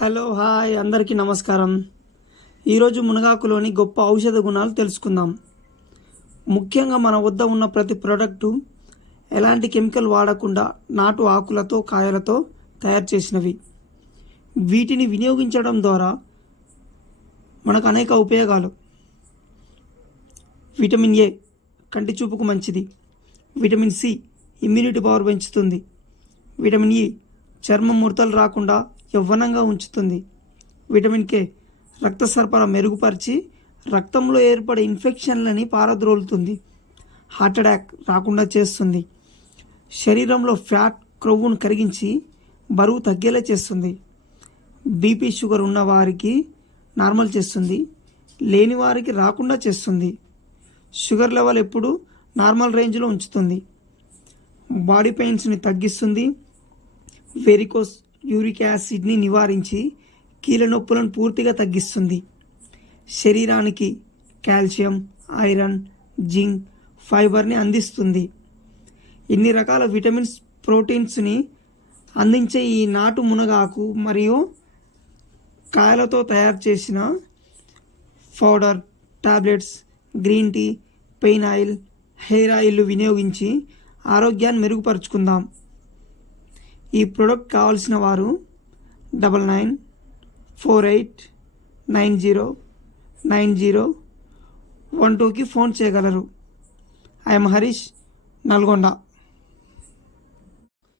Hello hi అందరికీ నమస్కారం. ఈరోజు మునగాకులోని గొప్ప ఔషధ గుణాలు తెలుసుకుందాం. ముఖ్యంగా మన వద్ద ఉన్న ప్రతి ప్రోడక్టు ఎలాంటి కెమికల్ వాడకుండా నాటు ఆకులతో కాయలతో తయారు చేసినవి. వీటిని వినియోగించడం ద్వారా మనకు అనేక ఉపయోగాలు. విటమిన్ ఏ కంటి చూపుకు మంచిది. విటమిన్ సి ఇమ్యూనిటీ పవర్ పెంచుతుంది. విటమిన్ ఈ చర్మం ముడతలు రాకుండా యవ్వనంగా ఉంచుతుంది. విటమిన్ కే రక్త సరఫరా మెరుగుపరిచి రక్తంలో ఏర్పడే ఇన్ఫెక్షన్లని పారద్రోలుతుంది. హార్ట్ అటాక్ రాకుండా చేస్తుంది. శరీరంలో ఫ్యాట్ క్రొవ్వును కరిగించి బరువు తగ్గేలా చేస్తుంది. బీపీ షుగర్ ఉన్న వారికి నార్మల్ చేస్తుంది. లేని వారికి రాకుండా చేస్తుంది. షుగర్ లెవెల్ ఎప్పుడు నార్మల్ రేంజ్లో ఉంచుతుంది. బాడీ పెయిన్స్ని తగ్గిస్తుంది. వెరికోస్ యూరిక్ యాసిడ్ని నివారించి కీళ్ళ నొప్పులను పూర్తిగా తగ్గిస్తుంది. శరీరానికి కాల్షియం, ఐరన్, జింక్, ఫైబర్ని అందిస్తుంది. ఇన్ని రకాల విటమిన్స్, ప్రోటీన్స్ని అందించే ఈ నాటు మునగాకు మరియు కాయలతో తయారు చేసిన powder, tablets, green tea, pain oil, hair oil వినియోగించి ఆరోగ్యాన్ని మెరుగుపరుచుకుందాం. ఈ ప్రోడక్ట్ కావాల్సిన వారు 9948909012కి ఫోన్ చేయగలరు. ఐఎమ్ హరీష్, నల్గొండ.